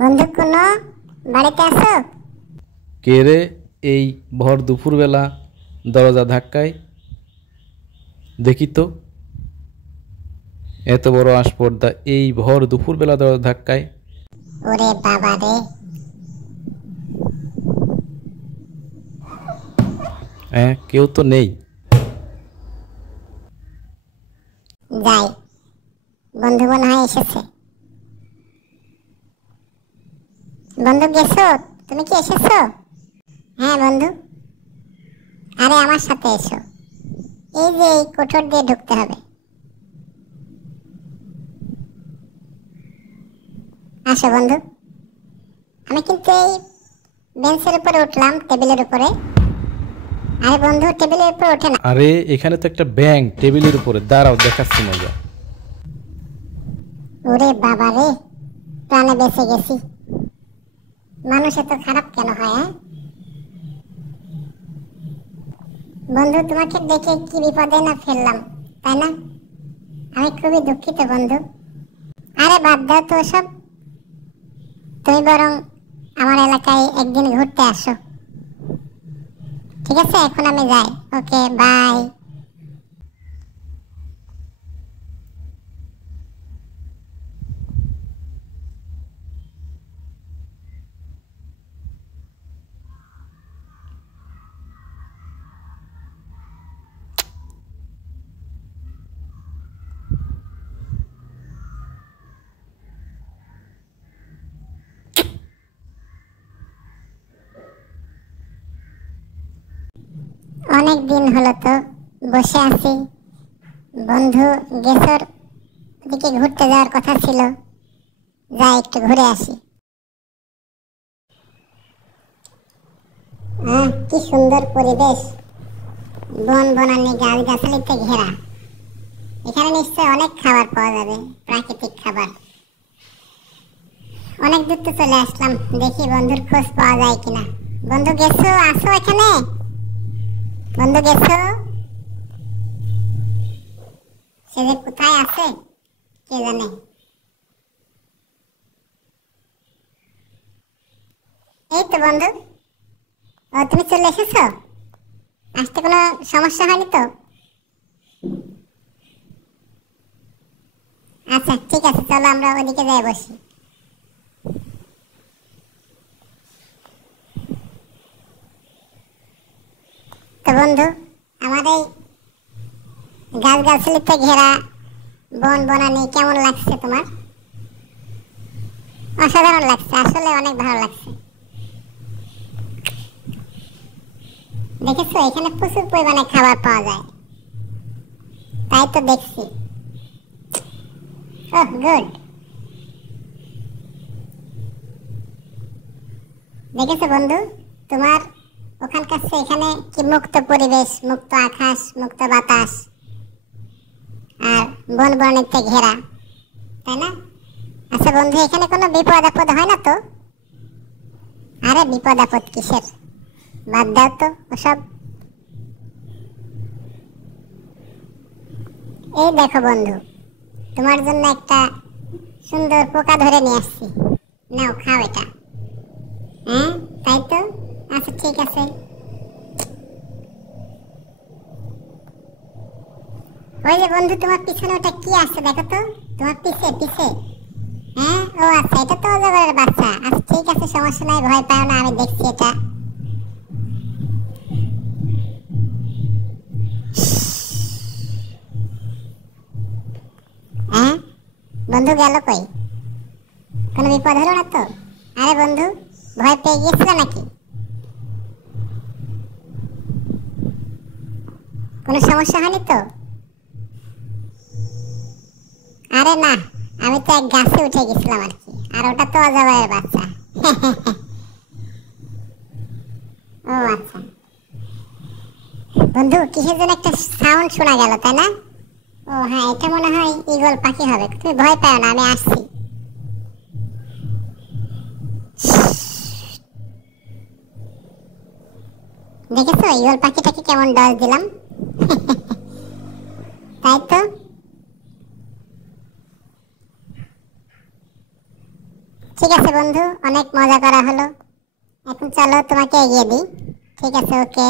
বন্ধু কোনো বাড়িতে আছো? কে রে এই ভর দুপুরবেলা দরজা ধাক্কায়? দেখি তো, এত বড় আসপর্দা এই ভর দুপুরবেলা দরজা ধাক্কায়? ওরে বাবা রে, হ্যাঁ, কেউ তো নেই। যাই, বন্ধু মনে হয় এসেছে। বন্ধু গেছো? তুমি কি এসেছো? হ্যাঁ বন্ধু, আরে আমার সাথে এসো। এই যে এই কোঠর দিয়ে ঢুকতে হবে। আসো বন্ধু। আমি কিন্তু এই বেঞ্চের উপরে উঠলাম, টেবিলের উপরে। আরে বন্ধু, টেবিলের উপরে ওঠে না। আরে এখানে তো একটা ব্যাঙ টেবিলের উপরে, দাঁড়াও দেখাচ্ছি মজা। ওরে বাবা রে, প্রাণে বেঁচে গেছি। মানুষ এত খারাপ কেন হয়? হ্যাঁ বন্ধু, তোমাকে দেখে কি বিপদে না ফেললাম, তাই না? আমি খুবই দুঃখিত বন্ধু। আরে বাদ দাও তো সব। তুমি বরং আমার এলাকায় একদিন ঘুরতে আসো। ঠিক আছে, এখন আমি যাই। ওকে, বাই। অনেক দিন হলো তো বসে আছি। বন্ধু গেছর দিকে ঘুরতে যাওয়ার কথা ছিল, যাই একটু ঘুরে আসি। কি সুন্দর পরিবেশ, বন বনানি গাছ গাছালিতে ঘেরা। এখানে নিশ্চয় অনেক খাবার পাওয়া যাবে, প্রাকৃতিক খাবার। অনেক দূর তো চলে আসলাম, দেখি বন্ধুর খোঁজ পাওয়া যায় কিনা। বন্ধু গেছো? আসো এখানে। বন্ধু গেছো? সে যে কোথায় আছে কে জানে। এই তো বন্ধু। ও, তুমি চলে এসেছো? আসতে কোনো সমস্যা হয়নি তো? আচ্ছা ঠিক আছে, চলো আমরা ওদিকে যাই বসি। তো বন্ধু, আমার এই গাছ গাছালিতে ঘেরা বন বনানি কেমন লাগছে তোমার? অসাধারণ লাগছে, আসলে অনেক ভালো লাগছে। দেখেছো, এখানে প্রচুর পরিমাণে খাবার পাওয়া যায়, তাই তো দেখছি। ওহ গুড। দেখেছো বন্ধু, তোমার ওখানকার চেয়ে এখানে কি মুক্ত পরিবেশ, মুক্ত আকাশ, মুক্ত বাতাস, আর বন বনানীতে ঘেরা, তাই না? আচ্ছা বন্ধু, এখানে কোনো বিপদ আপদ হয় না তো? আরে বিপদ আপদ কিসের, বাদ দাও তো ওসব। এই দেখো বন্ধু, তোমার জন্য একটা সুন্দর পোকা ধরে নিয়ে আসছি। নাও খাও এটা। হ্যাঁ তাই তো। আচ্ছা ঠিক আছে। ওই যে বন্ধু, তোমার পিছনে ওটা কি আসছে দেখো তো, তোমার পিছে পিছে। হ্যাঁ, ও আচ্ছা, এটা তো অজগরের বাচ্চা। আচ্ছা ঠিক আছে, সমস্যা নাই, ভয় পাও না, আমি দেখছি এটা। হ্যাঁ বন্ধু, গেল কই? কোনো বিপদ হলো না তো? আরে বন্ধু, ভয় পেয়ে গিয়েছিল নাকি? কোনো সমস্যা হয়নি তো? আরে না, আমি তো এক গাছে উঠে গেছিলাম আর কি, আর ওটা তো অজগরের বাচ্চা। ও আচ্ছা বন্ধু, কিসের জন্য একটা সাউন্ড শোনা গেল, তাই না? ও হ্যাঁ, এটা মনে হয় ঈগল পাখি হবে। তুমি ভয় পাও না, আমি আসছি। দেখেছো ঈগল পাখিটাকে কেমন ডজ দিলাম? তাই তো। ঠিক আছে বন্ধু, অনেক মজা করা হলো। এখন চলো তোমাকে এগিয়ে দিই। ঠিক আছে, ওকে।